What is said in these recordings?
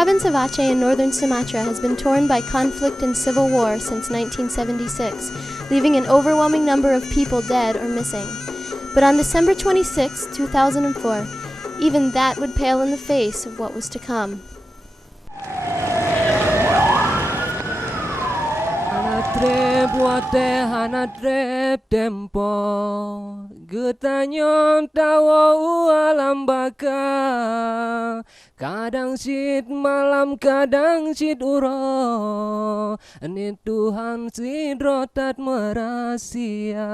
province of Aceh in northern Sumatra has been torn by conflict and civil war since 1976, leaving an overwhelming number of people dead or missing. But on December 26, 2004, even that would pale in the face of what was to come. Hanatrep tempo Getanyon tawa alam baka Kadang sit malam kadang sit uro Ni Tuhan sit rotat merasia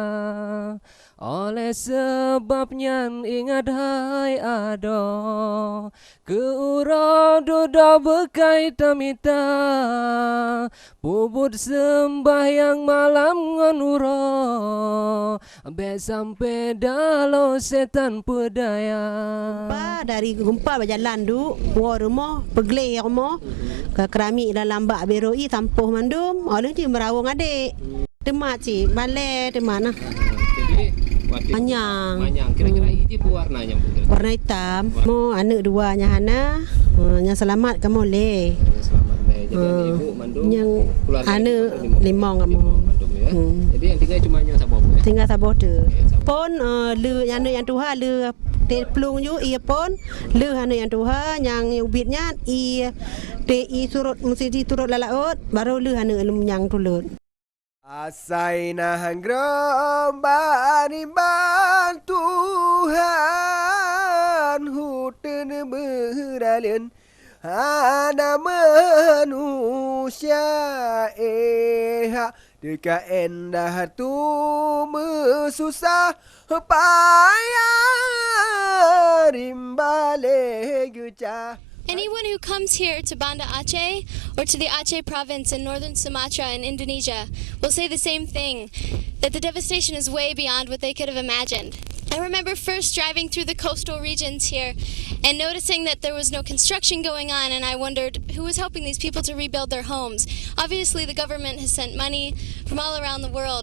Oleh sebabnya ingat hai ado Ke uro dodo bekai tamita Puput sembahyang malam ngan uro Be sampai dalo setan pedaya Dari gempa berjalan du war rumah pegelir rumah ke keramik dalam bak beroi tampuh mandum oleh dia merawang adik demak cik balai di mana Manyang. Kira-kira ini warnanya warna hitam mau anak duanya Hana yang selamat kamu le yang anak limong kamu jadi yang tinggal cuma yang sabah ya? Tinggal sabah tu pun lu yang Tuhan lu pelung you ia pun lu hana yang Tuhan yang ubitnya i surut mesti turut lalaut baru lu hana yang tulut Asai nahan gerombani Tuhan huten beralin hana manusia dekat endah tu mesusah payah rimbale gecah. Anyone who comes here to Banda Aceh or to the Aceh province in northern Sumatra in Indonesia will say the same thing, that the devastation is way beyond what they could have imagined. I remember first driving through the coastal regions here and noticing that there was no construction going on, and I wondered who was helping these people to rebuild their homes. Obviously the government has sent money from all around the world.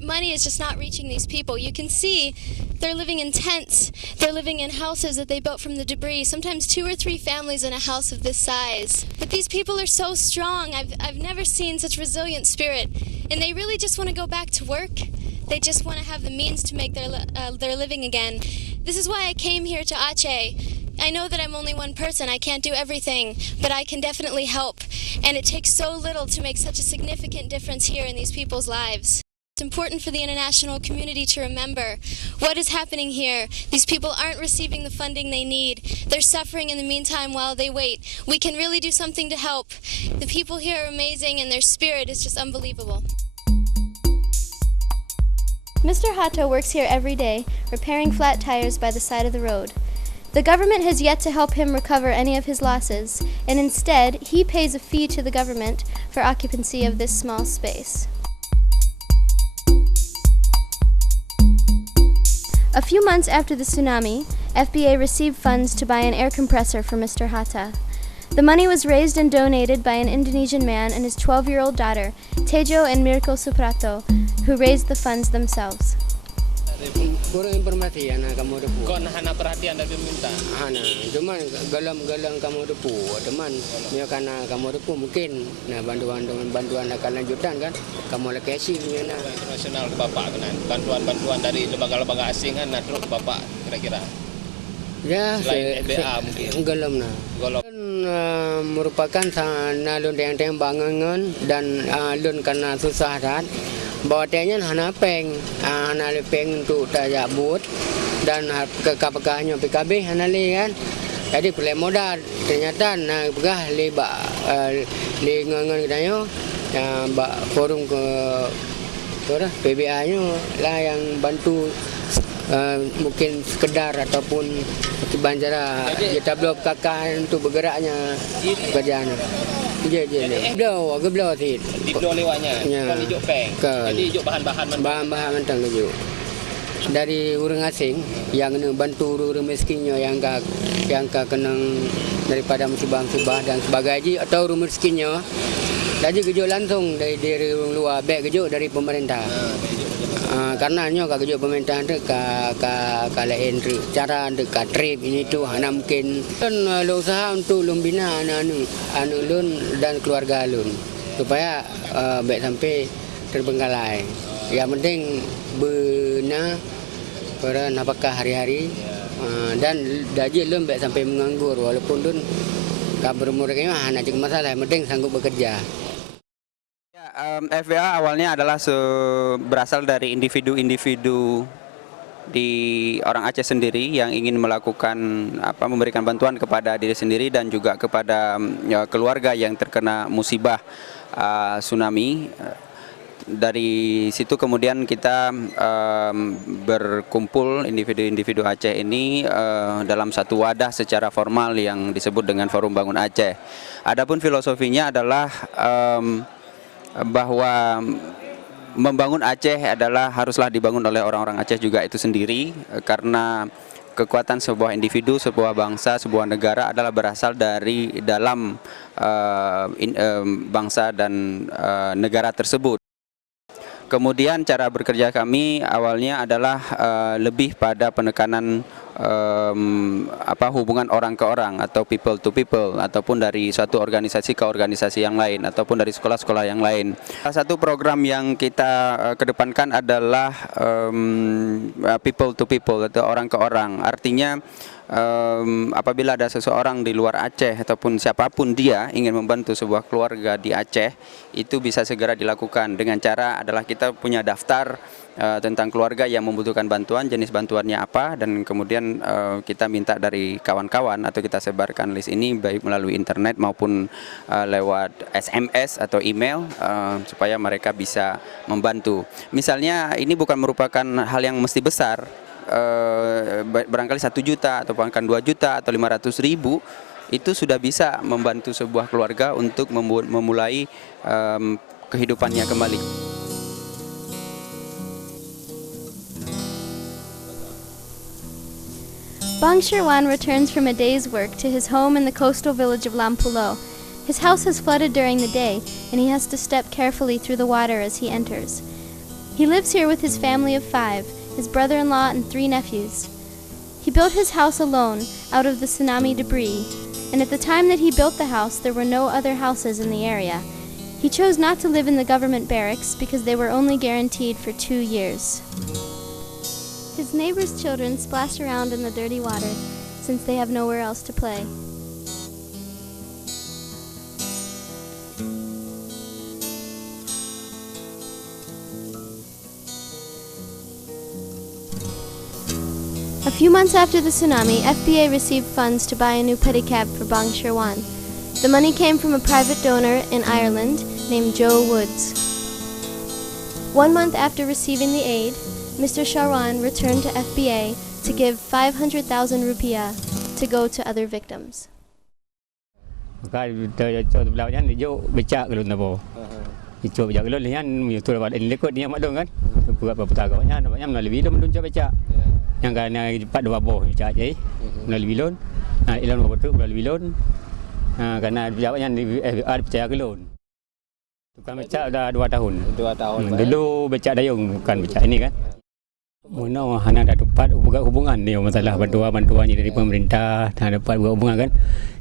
Money is just not reaching these people. You can see they're living in tents. They're living in houses that they built from the debris, sometimes 2 or 3 families in a house of this size. But these people are so strong. I've never seen such resilient spirit. And they really just want to go back to work. They just want to have the means to make their living again. This is why I came here to Aceh. I know that I'm only one person. I can't do everything, but I can definitely help. And it takes so little to make such a significant difference here in these people's lives. It's important for the international community to remember what is happening here. These people aren't receiving the funding they need. They're suffering in the meantime while they wait. We can really do something to help. The people here are amazing and their spirit is just unbelievable. Mr. Hato works here every day, repairing flat tires by the side of the road. The government has yet to help him recover any of his losses, and instead, he pays a fee to the government for occupancy of this small space. A few months after the tsunami, FBA received funds to buy an air compressor for Mr. Hatta. The money was raised and donated by an Indonesian man and his 12-year-old daughter, Tejo and Mirko Suprato, who raised the funds themselves. Kurang informasi anak kamu depu. Kau nak perhatian dari minta. Ana, cuman galam-galam kamu depu, teman. Dia karena kamu depu mungkin nah bantuan akan lanjutan kan. Kamu lah kasih punya nah. Internasional ke bapak kan. Bantuan dari lembaga-lembaga asing kan nak terus bapak kira-kira. Ya, selain FBA mungkin. Galam nah. Galam. Merupakan lun yang bangangan dan lun karena susah dan bawatnya hana peng untuk tajak but dan kekapakahnya PKB hana le kan jadi pelai modal ternyata pegah le ngangan katanya forum ke PBA nya lah yang bantu mungkin sekedar ataupun banjara kita belum kakak untuk bergeraknya kerjaan. Geblau sih. Diblau lewatnya. Kan hijau peng. Jadi hijau bahan-bahan mentang hijau. Dari orang asing yang bantu orang miskinnya yang kena daripada musibah-musibah dan sebagainya atau orang miskinnya. Jadi hijau langsung dari orang luar, baik hijau dari pemerintah. karena nyo kagak pemerintah tu lain cara dekat trip ini tu hana mungkin kan lo usaha untuk bina anak lun dan keluarga lun supaya baik sampai terbengkalai. Yang penting benar pada nafkah hari-hari dan daji lun baik sampai menganggur walaupun lun berumurnya hana cuma masalah, yang penting sanggup bekerja. FBA awalnya adalah berasal dari individu-individu di orang Aceh sendiri yang ingin melakukan memberikan bantuan kepada diri sendiri dan juga kepada keluarga yang terkena musibah tsunami. Dari situ kemudian kita berkumpul individu-individu Aceh ini dalam satu wadah secara formal yang disebut dengan Forum Bangun Aceh. Adapun filosofinya adalah bahwa membangun Aceh haruslah dibangun oleh orang-orang Aceh juga itu sendiri, karena kekuatan sebuah individu, sebuah bangsa, sebuah negara adalah berasal dari dalam bangsa dan negara tersebut. Kemudian cara bekerja kami awalnya adalah lebih pada penekanan hubungan orang ke orang atau people to people, ataupun dari suatu organisasi ke organisasi yang lain, ataupun dari sekolah-sekolah yang lain. Salah satu program yang kita kedepankan adalah people to people atau orang ke orang. Artinya apabila ada seseorang di luar Aceh ataupun siapapun dia ingin membantu sebuah keluarga di Aceh, itu bisa segera dilakukan dengan cara adalah kita punya daftar tentang keluarga yang membutuhkan bantuan, jenis bantuannya apa, dan kemudian kita minta dari kawan-kawan atau kita sebarkan list ini baik melalui internet maupun lewat SMS atau email supaya mereka bisa membantu. Misalnya ini bukan merupakan hal yang mesti besar, barangkali 1 juta atau bahkan 2 juta atau 500.000 itu sudah bisa membantu sebuah keluarga untuk memulai kehidupannya kembali. Bang Sherwan returns from a day's work to his home in the coastal village of Lampulo. His house has flooded during the day, and he has to step carefully through the water as he enters. He lives here with his family of 5, his brother-in-law and 3 nephews. He built his house alone out of the tsunami debris, and at the time that he built the house, there were no other houses in the area. He chose not to live in the government barracks because they were only guaranteed for 2 years. His neighbors' children splash around in the dirty water since they have nowhere else to play. A few months after the tsunami, FBA received funds to buy a new pedicab for Bang Sherwan. The money came from a private donor in Ireland named Joe Woods. 1 month after receiving the aid, Mr. Sherwan returned to FBA to give 500,000 rupiah to go to other victims. Yang kana dapat 2 boh cak je melalui loan ilon betul melalui loan karena jawabnya FBA percaya ke loan. Tukang becak dah 2 tahun. 2 tahun. Dulu becak dayung, bukan becak ini kan. Mana hana dah dapat hubungan ni masalah bantuan ni dari pemerintah, dah dapat hubungan kan.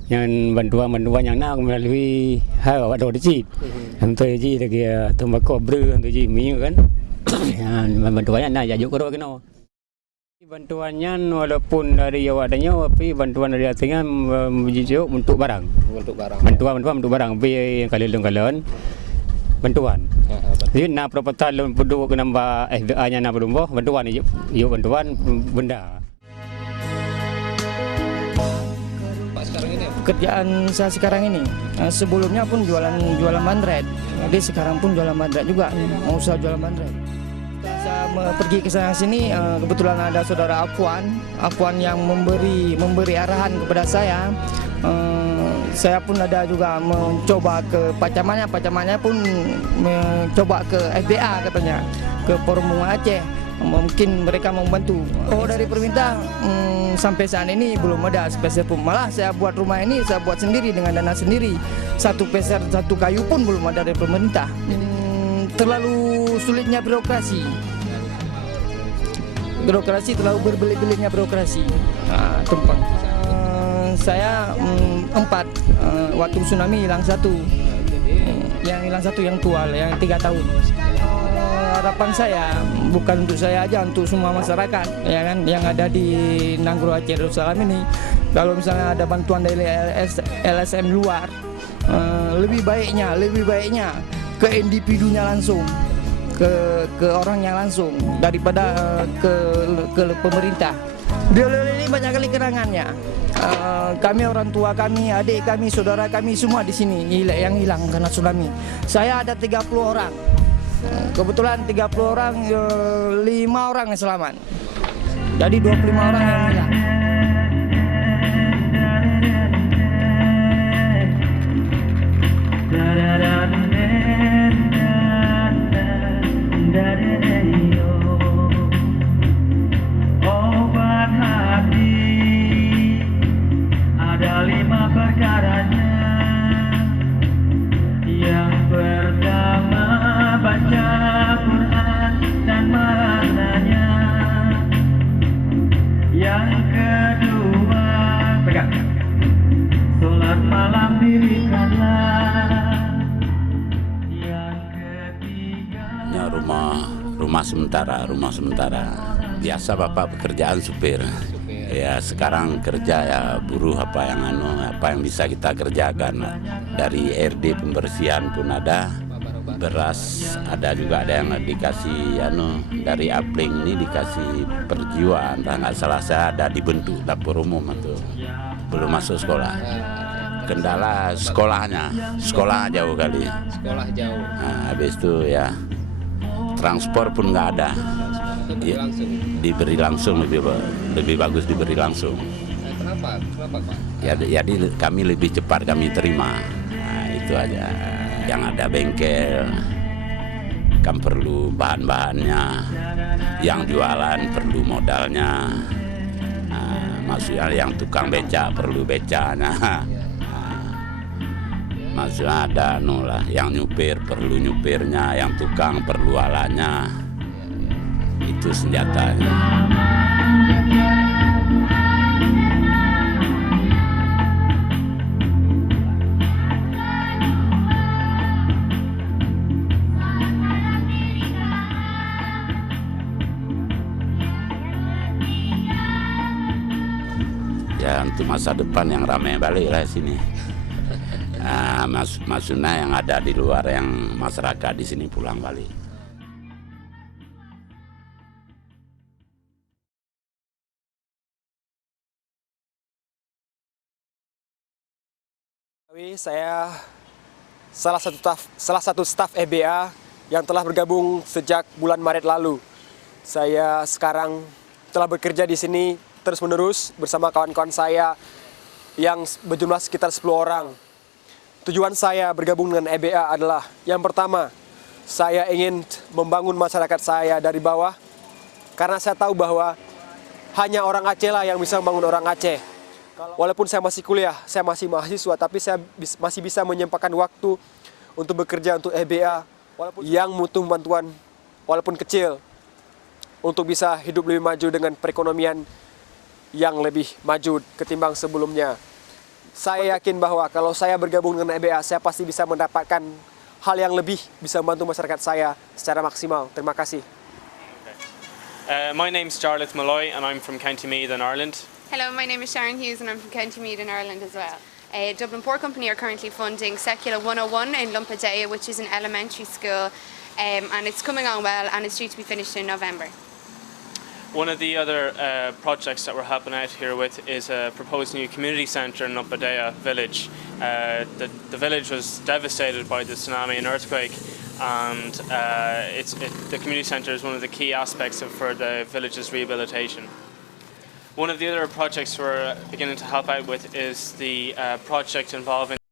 Yang bantuan yang nak melalui awak dah dicit. Hantu ji lagi tembakau bre hantu ji minyak kan. Bantuannya nak jajuk karo kena. Bantuannya walaupun dari awak adanya, tapi bantuan dari atasnya menjadi untuk barang. Bantuan untuk barang. Tapi yang kalian bantuan. Jadi nak proposal loan penduduk nambah FBA-nya nak belum bantuan ni, bantuan benda. Pekerjaan saya sekarang ini, sebelumnya pun jualan bandret. Jadi sekarang pun jualan bandret juga, mau usaha jualan bandret. Saya pergi ke sana sini, kebetulan ada saudara Afwan yang memberi arahan kepada saya. Saya pun ada juga mencoba ke pacamannya pun mencoba ke FBA katanya, ke Forum Bangun Aceh. Mungkin mereka membantu. Oh, dari pemerintah sampai saat ini belum ada spesial pun. Malah saya buat rumah ini saya buat sendiri dengan dana sendiri. 1 peser 1 kayu pun belum ada dari pemerintah. Terlalu sulitnya birokrasi. birokrasi terlalu berbelit-belitnya birokrasi. Tumpeng. Saya 4, waktu tsunami hilang 1. Yang hilang 1 yang tua, yang 3 tahun. Harapan saya bukan untuk saya aja, untuk semua masyarakat ya kan yang ada di Nanggro Aceh Darussalam ini. Kalau misalnya ada bantuan dari LSM luar, lebih baiknya ke individunya langsung, ke orangnya langsung daripada ke pemerintah. Ini banyak kali kerangannya. Kami orang tua kami, adik kami, saudara kami semua di sini yang hilang karena tsunami. Saya ada 30 orang. Kebetulan 30 orang, 5 orang yang selamat. Jadi 25 orang yang hilang. Obat hati ada 5 perkaranya. Yang pertama baca Quran dan maknanya. Yang kedua sholat malam dirikanlah. Yang ketiga rumah sementara. Biasa bapak pekerjaan supir. Ya sekarang kerja ya buruh apa yang bisa kita kerjakan. Dari RD pembersihan pun ada, beras ada juga, ada yang dikasih dari Apling ini dikasih perjiwaan. Nggak salah saya ada dibentuk dapur umum itu. Belum masuk sekolah. Kendala sekolah jauh kali. Sekolah jauh. Nah, habis itu ya transport pun nggak ada. Diberi langsung lebih bagus diberi langsung. Kenapa Pak? Ya, jadi kami lebih cepat kami terima. Nah, itu aja. Yang ada bengkel kan perlu bahan-bahannya, yang jualan perlu modalnya. Nah, maksudnya yang tukang beca perlu becanya. Nah, maksudnya ada yang nyupir perlu nyupirnya, yang tukang perlu alatnya. Itu senjatanya. Ya untuk masa depan yang ramai balik lah sini. Maksudnya yang ada di luar, yang masyarakat di sini pulang balik. Saya salah satu staf EBA yang telah bergabung sejak bulan Maret lalu. Saya sekarang telah bekerja di sini terus-menerus bersama kawan-kawan saya yang berjumlah sekitar 10 orang. Tujuan saya bergabung dengan EBA adalah, yang pertama, saya ingin membangun masyarakat saya dari bawah, karena saya tahu bahwa hanya orang Aceh lah yang bisa membangun orang Aceh. Walaupun saya masih kuliah, saya masih mahasiswa, tapi saya masih bisa menyempatkan waktu untuk bekerja untuk EBA yang butuh bantuan walaupun kecil untuk bisa hidup lebih maju dengan perekonomian yang lebih maju ketimbang sebelumnya. Saya yakin bahwa kalau saya bergabung dengan EBA, saya pasti bisa mendapatkan hal yang lebih, bisa membantu masyarakat saya secara maksimal. Terima kasih. My name's Jarlath Malloy and I'm from County Meath in Ireland. Hello, my name is Sharon Hughes and I'm from County Meath in Ireland as well. Dublin Poor Company are currently funding Secular 101 in Lumpadea, which is an elementary school, and it's coming on well and it's due to be finished in November. One of the other projects that we're helping out here with is a proposed new community centre in Lumpadea village. The village was devastated by the tsunami and earthquake, and the community centre is one of the key aspects for the village's rehabilitation. One of the other projects we're beginning to help out with is the project involving